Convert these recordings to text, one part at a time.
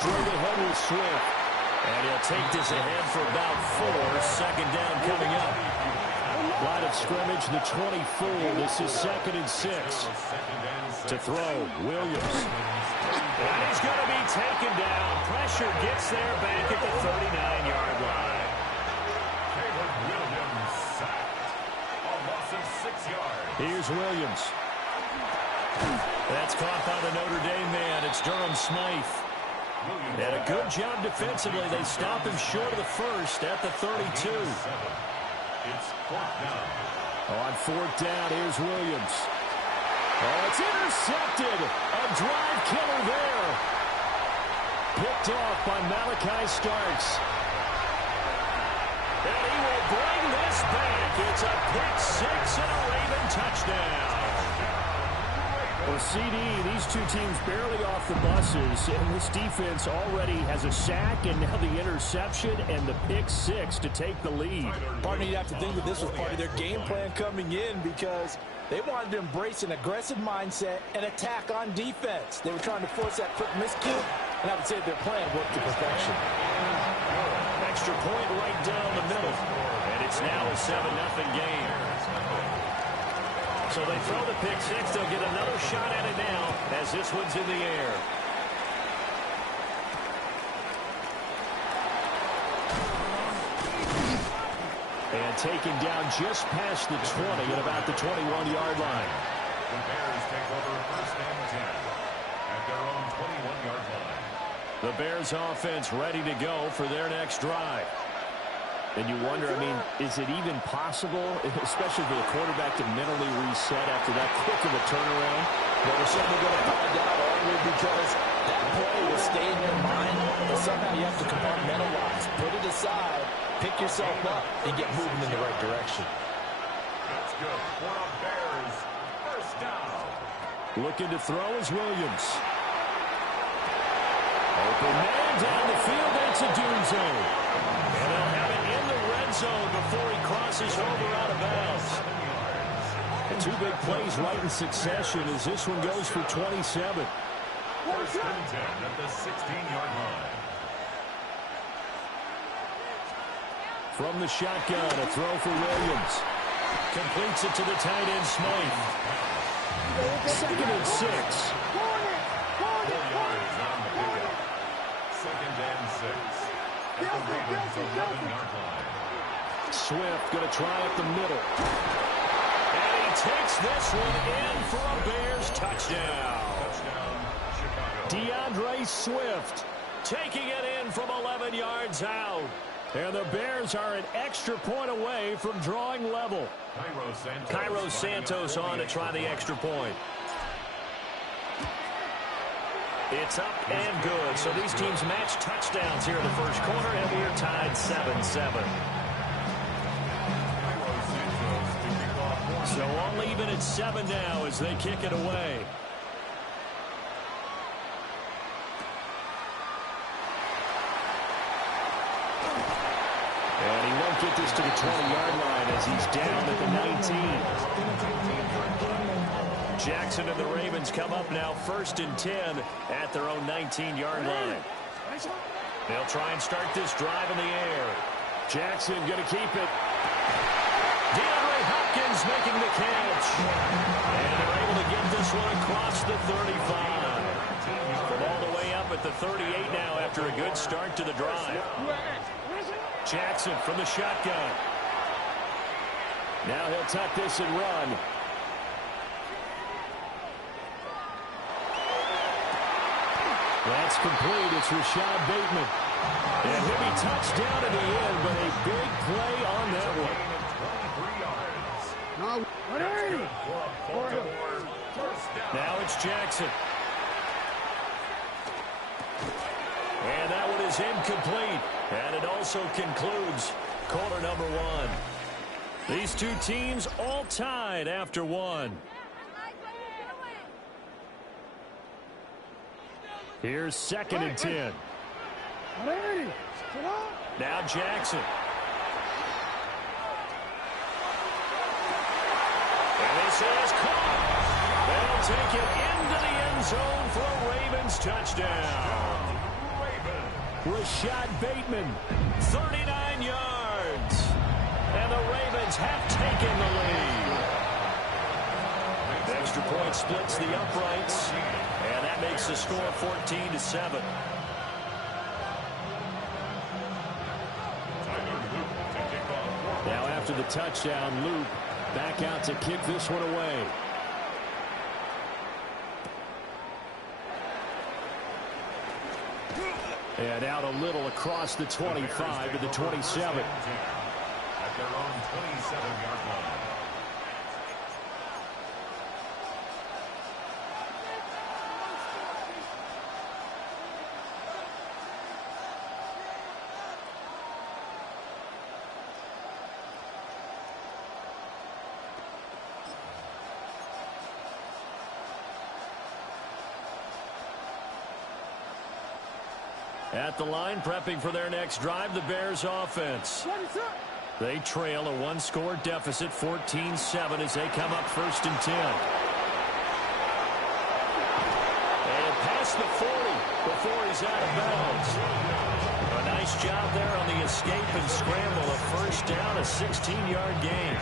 straight ahead with Swift. And he'll take this ahead for about 4. Second down coming up. Line of scrimmage, the 24. This is 2nd and 6. To throw, Williams. And he's going to be taken down. Pressure gets there back at the 39-yard line. Here's Williams. That's caught by the Notre Dame man. It's Durham Smythe. And a good job defensively. They stop him short of the first at the 32. It's 4th down. On 4th down, here's Williams. Oh, it's intercepted. A drive killer there. Picked off by Malachi Starks. And he will bring this back. It's a pick 6 and a Raven touchdown. Well, CD, these two teams barely off the buses, and this defense already has a sack and now the interception and the pick 6 to take the lead. Partner, you have to think that this was part of their game plan coming in because they wanted to embrace an aggressive mindset and attack on defense. They were trying to force that quick miscue, and I would say their plan worked to perfection. Extra point right down the middle, and it's now a 7-0 game. So they throw the pick 6. They'll get another shot at it now as this one's in the air. And taken down just past the 20 at about the 21-yard line. The Bears take over 1st and 10 at their own 21-yard line. The Bears offense ready to go for their next drive. And you wonder, I mean, is it even possible, especially for the quarterback, to mentally reset after that quick of a turnaround? Well, we're certainly going to find out, only because that play will stay in your mind, but somehow you have to compartmentalize, put it aside, pick yourself up, and get moving in the right direction. That's good for the Bears. 1st down. Looking to throw is Williams. Open man down the field, that's Adunze. And they'll have it in the red zone before he crosses over out of bounds. And 2 big plays right in succession as this one goes for 27. 1st and 10 at the 16-yard line. From the shotgun, a throw for Williams. Completes it to the tight end, Smythe. 2nd and 6. 4 yards on the pickup. 2nd and 6. At the Ravens' 11-yard line. Swift going to try up the middle. And he takes this one in for a Bears touchdown. Touchdown, Chicago. DeAndre Swift taking it in from 11 yards out. And the Bears are an extra point away from drawing level. Cairo Santos on to try the extra point. It's up and good. So these teams match touchdowns here in the first quarter, and we're tied 7-7. So all even at 7 now as they kick it away. And he won't get this to the 20-yard line as he's down at the 19. Jackson and the Ravens come up now 1st and 10 at their own 19-yard line. They'll try and start this drive in the air. Jackson going to keep it. DeAndre Hopkins making the catch. And they're able to get this one across the 35. From all the way up at the 38 now after a good start to the drive. Jackson from the shotgun. Now he'll tuck this and run. That's complete. It's Rashad Bateman. And he'll be touched down in the end, but a big play on that one. Now it's Jackson. And that one is incomplete. And it also concludes quarter number 1. These two teams all tied after 1. Here's 2nd and 10. Now Jackson. And this is caught. They'll take it into the end zone for a Ravens touchdown. Rashad Bateman, 39 yards. And the Ravens have taken the lead. The extra point splits the uprights, and that makes the score 14-7. Now after the touchdown, Luke back out to kick this one away. And out a little across the 25 to the 27. At their own 27-yard line. At the line, prepping for their next drive, the Bears offense. They trail a one-score deficit, 14-7, as they come up 1st and 10. And past the 40 before he's out of bounds. A nice job there on the escape and scramble. A first down, a 16-yard gain.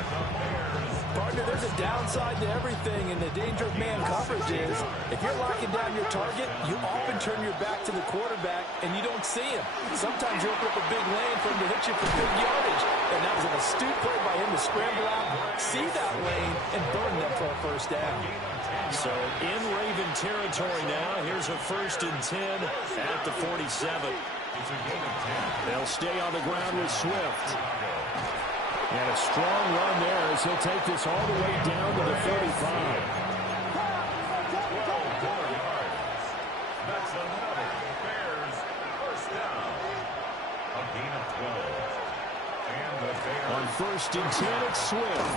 Partner, there's a downside to everything, and the danger of man coverage is if you're locking down your target, you often turn your back to the quarterback and you don't see him. Sometimes you open up a big lane for him to hit you for big yardage, and that was an astute play by him to scramble out, see that lane, and burn them for a first down. So in Raven territory now, here's a 1st and 10 at the 47. They'll stay on the ground with Swift. And a strong run there as he'll take this all the way down to the 35. 12 yards. That's another Bears first down. A gain of 12. And the Bears on 1st and 10, it's Swift.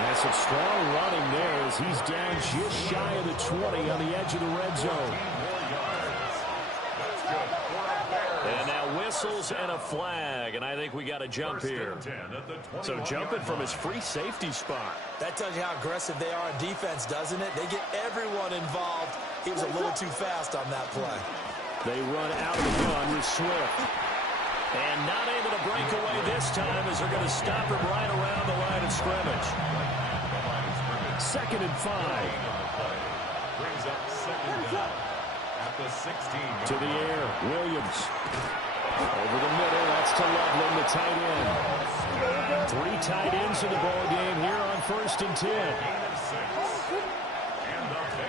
That's some strong running there as he's down just shy of the 20 on the edge of the red zone. And now whistles and a flag, and I think we got a jump here. So jumping from his free safety spot. That tells you how aggressive they are on defense, doesn't it? They get everyone involved. He was a little too fast on that play. They run out of the gun with Swift. And not able to break away this time as they're going to stop him right around the line of scrimmage. 2nd and 5. brings up 2nd down. At the 16. To the air, Williams. Over the middle, that's to Loveland, the tight end. 3 tight ends in the ball game here on 1st and 10.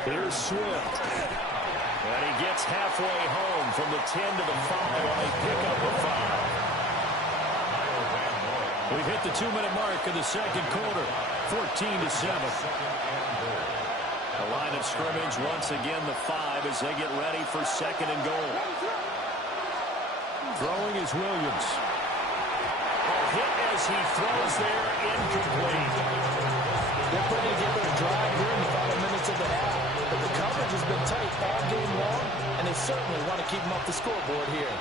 Here's Swift. And he gets halfway home from the 10 to the 5 on a pickup of 5. We've hit the 2-minute mark in the 2nd quarter, 14-7. The line of scrimmage, once again, the 5 as they get ready for 2nd and goal. Throwing is Williams. A hit as he throws there, incomplete. They're putting together a drive here in the final minutes of the half, but the coverage has been tight all game long, and they certainly want to keep them off the scoreboard here.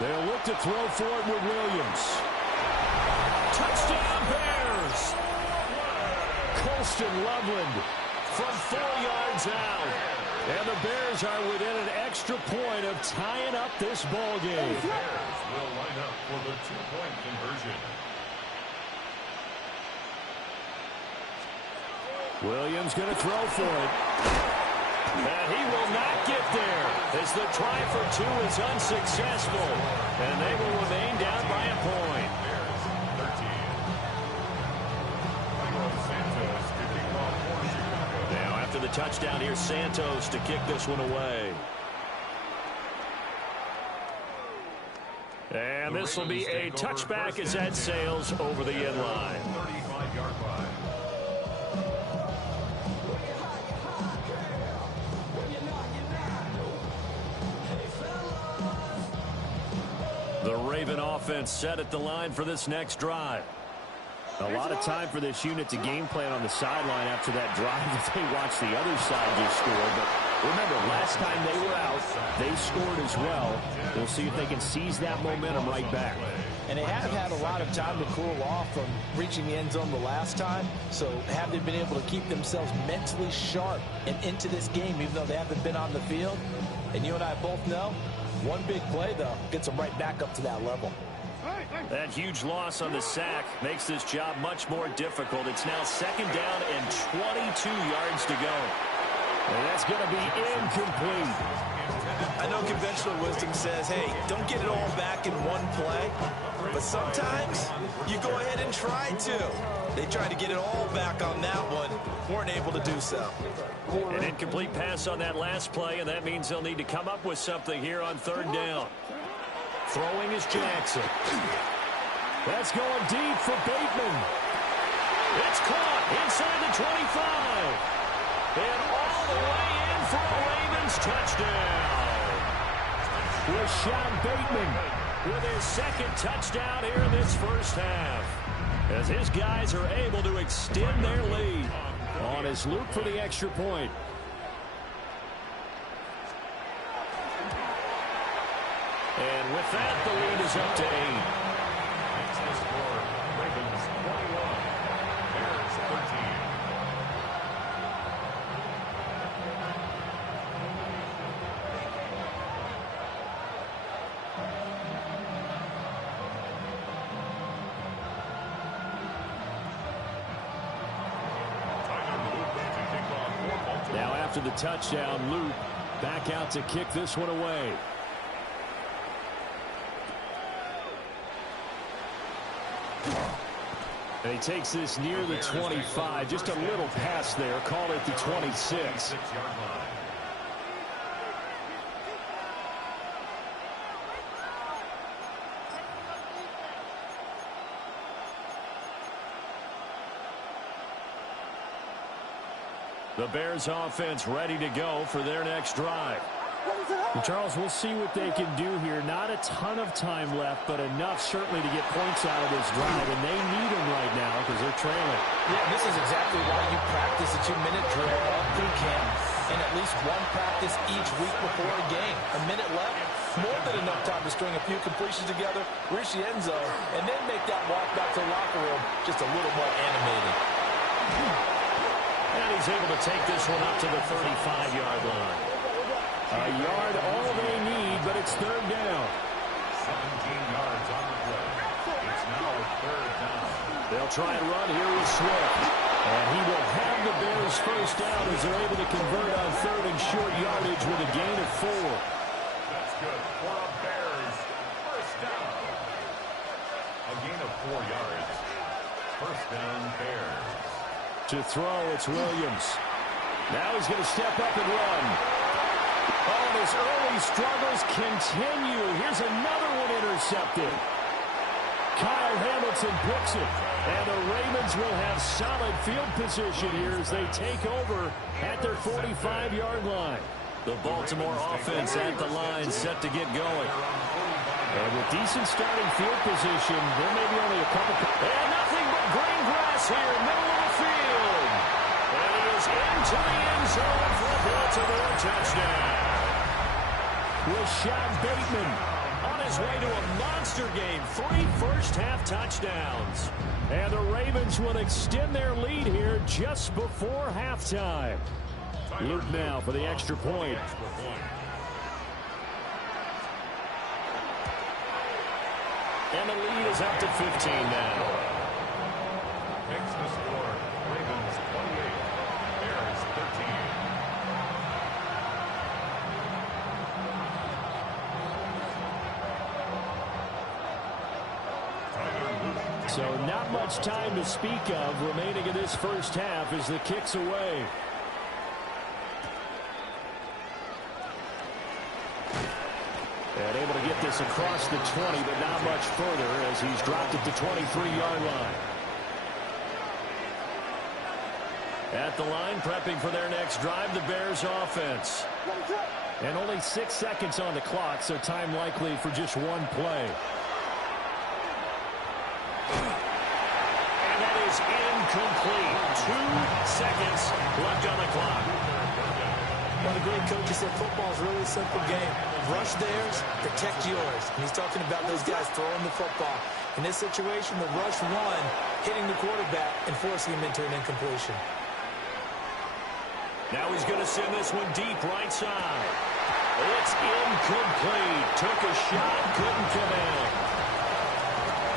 They'll look to throw for it with Williams. Touchdown Bears! Colston Loveland from 4 yards out. And the Bears are within an extra point of tying up this ball game. The Bears will line up for the 2-point conversion. Williams going to throw for it. And he will not get there as the try for 2 is unsuccessful. And they will remain down by a point. Bears 13. Santos kicking off for Chicago. Now after the touchdown, here's Santos to kick this one away. And this will be a touchback as that sails over the end line. 35-yard line. The Raven offense set at the line for this next drive. A lot of time for this unit to game plan on the sideline after that drive that they watched the other side just score. But remember, last time they were out, they scored as well. We'll see if they can seize that momentum right back. And they have had a lot of time to cool off from reaching the end zone the last time. So have they been able to keep themselves mentally sharp and into this game, even though they haven't been on the field? And you and I both know, one big play, though, gets them right back up to that level. That huge loss on the sack makes this job much more difficult. It's now 2nd down and 22 yards to go. And that's going to be incomplete. I know conventional wisdom says, hey, don't get it all back in one play. But sometimes you go ahead and try to. They tried to get it all back on that one. Weren't able to do so. An incomplete pass on that last play, and that means they'll need to come up with something here on 3rd down. Throwing is Jackson. That's going deep for Bateman. It's caught inside the 25. And all the way in for a Ravens touchdown. Rashad Bateman with his 2nd touchdown here in this first half, as his guys are able to extend their lead on his loop for the extra point. And with that, the lead is up to 8. Next to score, Ravens 21, Bears 13. Now after the touchdown, Luke back out to kick this one away. And he takes this near the 25, just a little pass there, called it the 26. The Bears offense ready to go for their next drive. Charles, we'll see what they can do here. Not a ton of time left, but enough certainly to get points out of this drive, and they need them right now because they're trailing. Yeah, this is exactly why you practice a 2-minute drill all through camp, and at least one practice each week before a game. A minute left, more than enough time to string a few completions together, reach the end zone, and then make that walk back to the locker room just a little more animated. And he's able to take this one up to the 35-yard line. A yard all they need, but it's 3rd down. 17 yards on the play. It's now 3rd down. They'll try and run here with Swift. And he will have the Bears first down as they're able to convert on 3rd and short yardage with a gain of 4. That's good for a Bears first down. A gain of 4 yards. First down, Bears. To throw, it's Williams. Now he's going to step up and run. Oh, and his early struggles continue. Here's another one intercepted. Kyle Hamilton picks it. And the Ravens will have solid field position here as they take over at their 45-yard line. The Baltimore offense at the line set to get going. And with decent starting field position, there may be only a couple. And nothing but green grass here, middle of the field. And he is into the end zone for a Baltimore touchdown. Rashad Bateman on his way to a monster game. 3 first-half touchdowns. And the Ravens will extend their lead here just before halftime. Luke now for the extra point. And the lead is up to 15 now. Next to score, Ravens 28, Bears 13. So not much time to speak of remaining in this first half as the kick's away. And able to get this across the 20, but not much further as he's dropped it to 23-yard line. At the line, prepping for their next drive, the Bears offense. And only 6 seconds on the clock, so time likely for just one play. And that is incomplete. 2 seconds left on the clock. One of the great coaches said football is really a simple game. Rush theirs, protect yours. And he's talking about those guys throwing the football. In this situation, the rush one, hitting the quarterback and forcing him into an incompletion. Now he's going to send this one deep right side. It's incomplete. Took a shot, couldn't come in.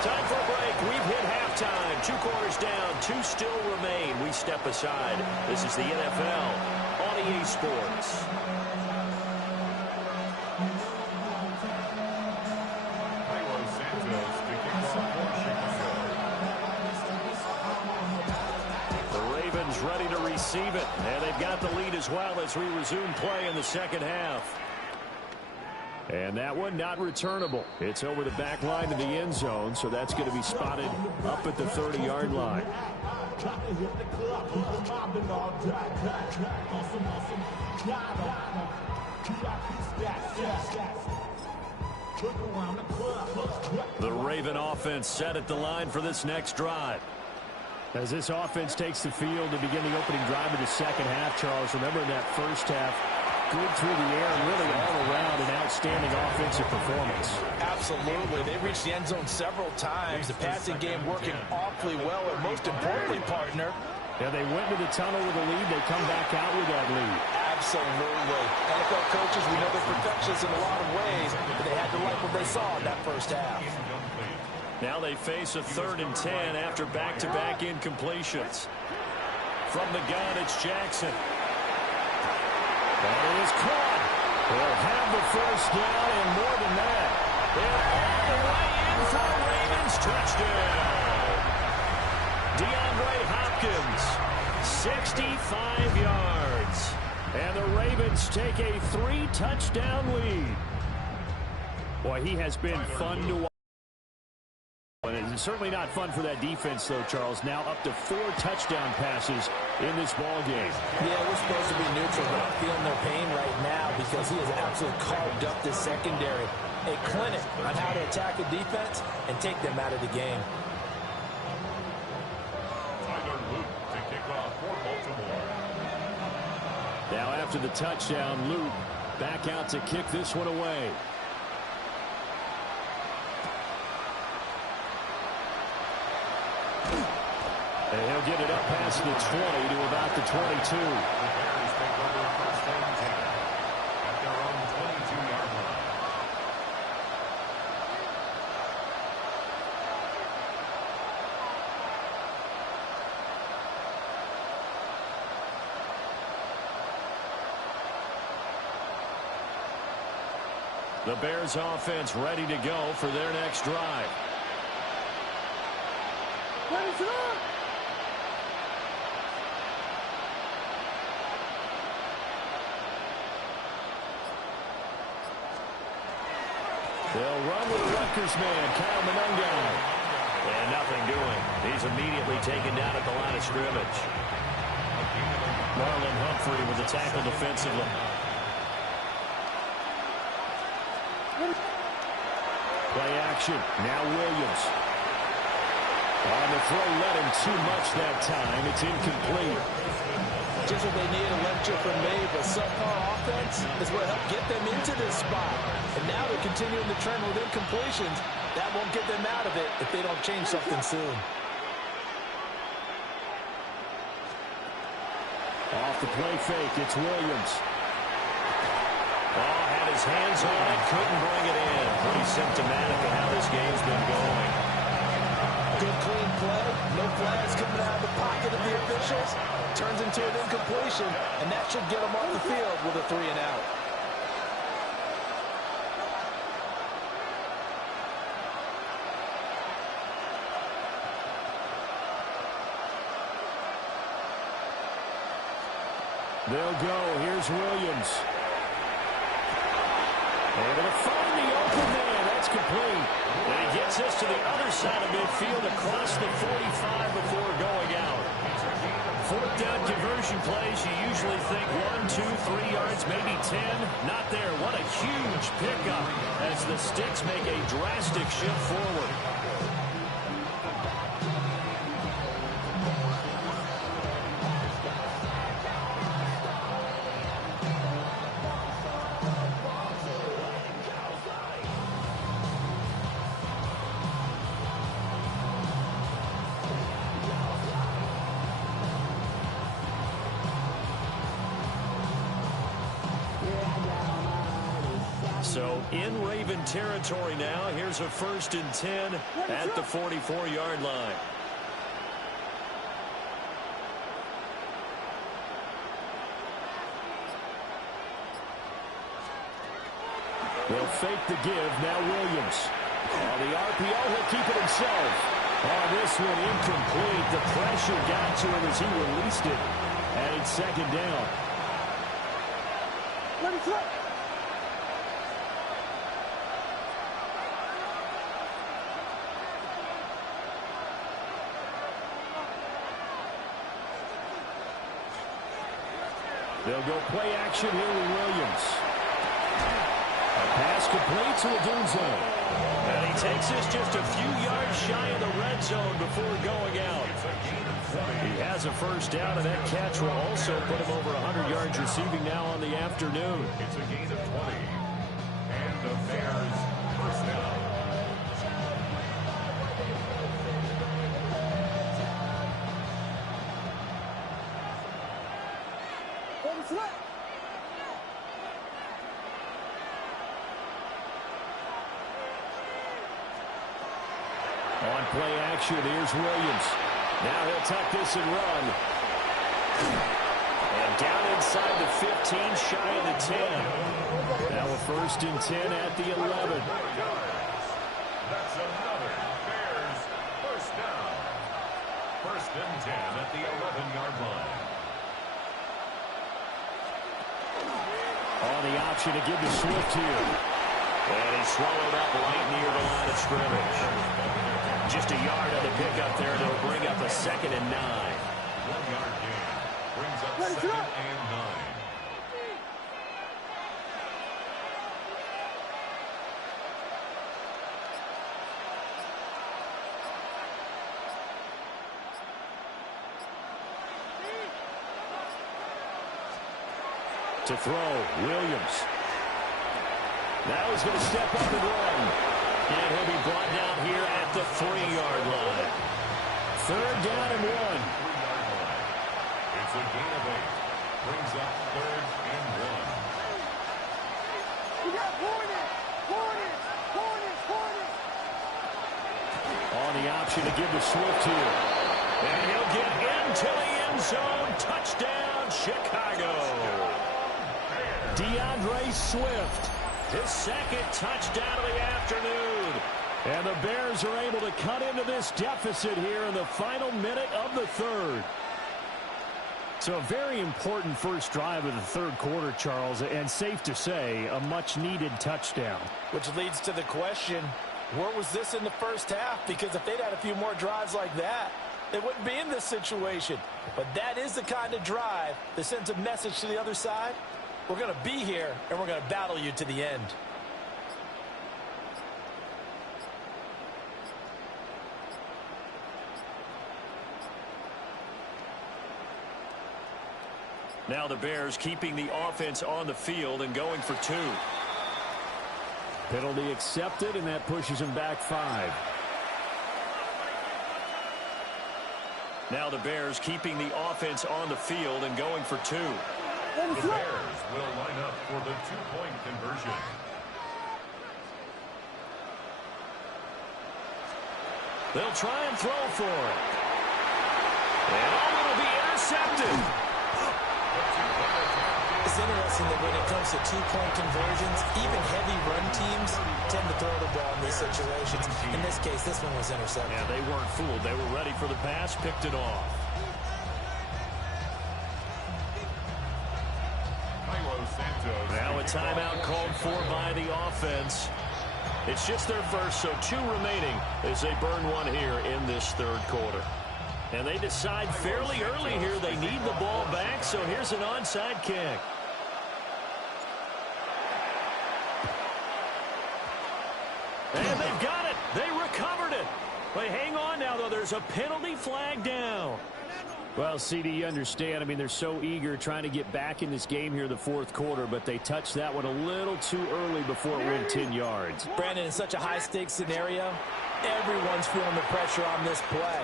Time for a break. We've hit halftime. 2 quarters down, 2 still remain. We step aside. This is the NFL on EA Sports. Ready to receive it, and they've got the lead as well as we resume play in the second half. And that one not returnable. It's over the back line to the end zone, so that's going to be spotted up at the 30-yard line. The Raven offense set at the line for this next drive. As this offense takes the field to begin the opening drive of the second half, Charles, remember in that first half, good through the air and really all around an outstanding offensive performance. Absolutely. They reached the end zone several times. The passing game working awfully well, and most importantly, partner. Yeah, they went to the tunnel with a lead. They come back out with that lead. Absolutely. NFL coaches, we know they're perfectionists in a lot of ways, but they had to like what they saw in that first half. Now they face a 3rd and 10 after back-to-back incompletions. From the gun, it's Jackson. That is caught. They'll have the first down and more than that. And all the way in for a Ravens touchdown. DeAndre Hopkins, 65 yards. And the Ravens take a 3-touchdown lead. Boy, he has been fun to watch. But it's certainly not fun for that defense, though, Charles. Now up to 4 touchdown passes in this ball game. Yeah, we're supposed to be neutral, but I'm feeling their pain right now because he has absolutely carved up this secondary. A clinic on how to attack a defense and take them out of the game. Now after the touchdown, Luke back out to kick this one away. And he'll get it up past the 20 to about the 22. The Bears take over first and 10 at their own 22-yard line. The Bears offense ready to go for their next drive. Ready to go. They'll run with the Rutgers man, Kyle Monungai. And nothing doing. He's immediately taken down at the line of scrimmage. Marlon Humphrey with the tackle defensively. Play action. Now Williams. On the throw, let him too much that time. It's incomplete. Just what they need, a lecture from me, but subpar offense is what helped get them into this spot. And now they're continuing the trend with incompletions. That won't get them out of it if they don't change something soon. Off the play fake, it's Williams. Oh, had his hands on it, couldn't bring it in. Pretty symptomatic of how this game's been going. Good clean play, no flags coming out of the pocket of the officials. Turns into an incompletion, and that should get them off the field with a 3-and-out. They'll go. Here's Williams. Able to find the open man. That's complete. And he gets this to the other side of midfield across the 45 before going out. 4th down conversion plays, you usually think 1, 2, 3 yards, maybe 10. Not there. What a huge pickup as the Sticks make a drastic shift forward. So in Raven territory now. Here's a 1st and 10 at the 44-yard line. They'll fake the give. Now Williams. On the RPO, he'll keep it himself. On this one, incomplete. The pressure got to him as he released it. And it's 2nd down. They'll go play action here with Williams. A pass complete to Adunzo. And he takes this just a few yards shy of the red zone before going out. He has a 1st down, and that catch will also put him over 100 yards receiving now on the afternoon. It's a gain of 20. And the Bears 1st down. On play action, here's Williams. Now he'll tuck this and run. And down inside the 15, shy of the 10. Now a 1st and 10 at the 11. That's another Bears 1st down. 1st and 10 at the 11-yard line. On the option to give to Swift here. And he's swallowed up right near the line of scrimmage. Just a yard on the pickup there, and it'll bring up a 2nd and 9. 1-yard gain brings up 2nd and 9. To throw, Williams. Now he's going to step up and run. And he'll be brought down here at the 3-yard line. 3rd down and 1. 3-yard line. It's a gain of 8. Brings up 3rd and 1. We got Hornets. On the option to give to Swift here. And he'll get into the end zone. Touchdown, Chicago. DeAndre Swift. His 2nd touchdown of the afternoon. And the Bears are able to cut into this deficit here in the final minute of the 3rd. So a very important 1st drive of the 3rd quarter, Charles, and safe to say, a much-needed touchdown. Which leads to the question, where was this in the 1st half? Because if they'd had a few more drives like that, they wouldn't be in this situation. But that is the kind of drive that sends a message to the other side. We're going to be here, and we're going to battle you to the end. Now the Bears keeping the offense on the field and going for 2. Penalty accepted, and that pushes him back 5. Now the Bears keeping the offense on the field and going for 2. The Bears will line up for the 2-point conversion. They'll try and throw for it. And it'll be intercepted. It's interesting that when it comes to 2-point conversions, even heavy run teams tend to throw the ball in these situations. In this case, this one was intercepted. Yeah, they weren't fooled. They were ready for the pass, picked it off. Now a timeout called for by the offense. It's just their first, so 2 remaining as they burn one here in this 3rd quarter. And they decide fairly early here they need the ball back, so here's an onside kick. And they've got it. They recovered it. But hang on now, though. There's a penalty flag down. Well, CD, you understand. I mean, they're so eager trying to get back in this game here in the 4th quarter, but they touched that one a little too early before it went 10 yards. Brandon, in such a high-stakes scenario, everyone's feeling the pressure on this play.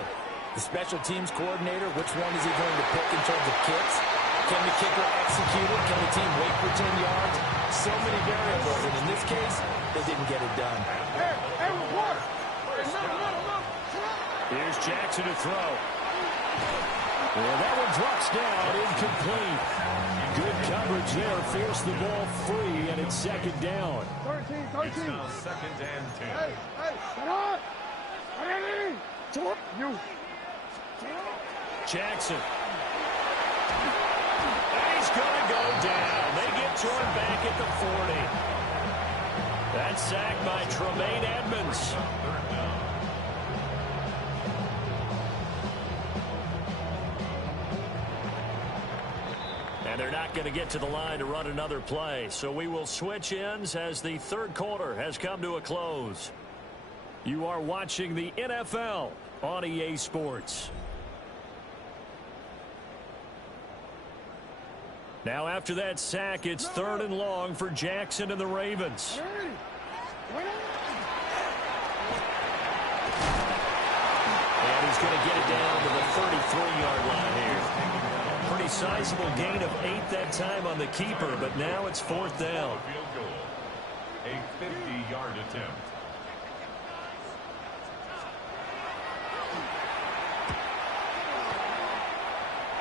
The special teams coordinator, which one is he going to pick in terms of kicks? Can the kicker execute it? Can the team wait for 10 yards? So many variables, and in this case, they didn't get it done. Here's Jackson to throw. And that one drops down, incomplete. Good coverage there, forced the ball free, and it's second down. 13. It's now second and 10. Jackson. And he's going to go down. They get to him back at the 40. That's sacked by Tremaine Edmonds. And they're not going to get to the line to run another play. So we will switch ends as the third quarter has come to a close. You are watching the NFL on EA Sports. Now after that sack, it's 3rd and long for Jackson and the Ravens. And he's going to get it down to the 33-yard line here. Pretty sizable gain of 8 that time on the keeper, but now it's 4th down. Field goal. A 50-yard attempt.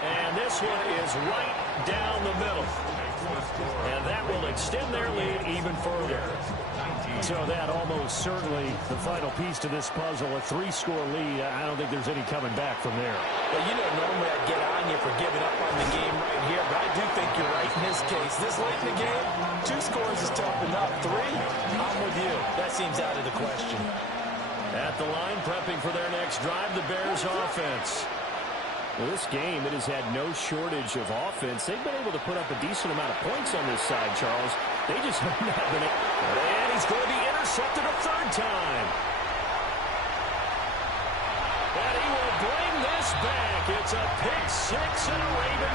And this one is right down the middle. And that will extend their lead even further. So that almost certainly the final piece to this puzzle, a 3-score lead. I don't think there's any coming back from there. Well, you know, normally I'd get on you for giving up on the game right here, but I do think you're right in this case. This late in the game, 2 scores is tough enough. 3, I'm with you. That seems out of the question. At the line, prepping for their next drive, the Bears offense. Well, this game, it has had no shortage of offense. They've been able to put up a decent amount of points on this side, Charles. They just have not been able. And he's going to be intercepted a 3rd time. And he will bring this back. It's a pick 6 and a Raven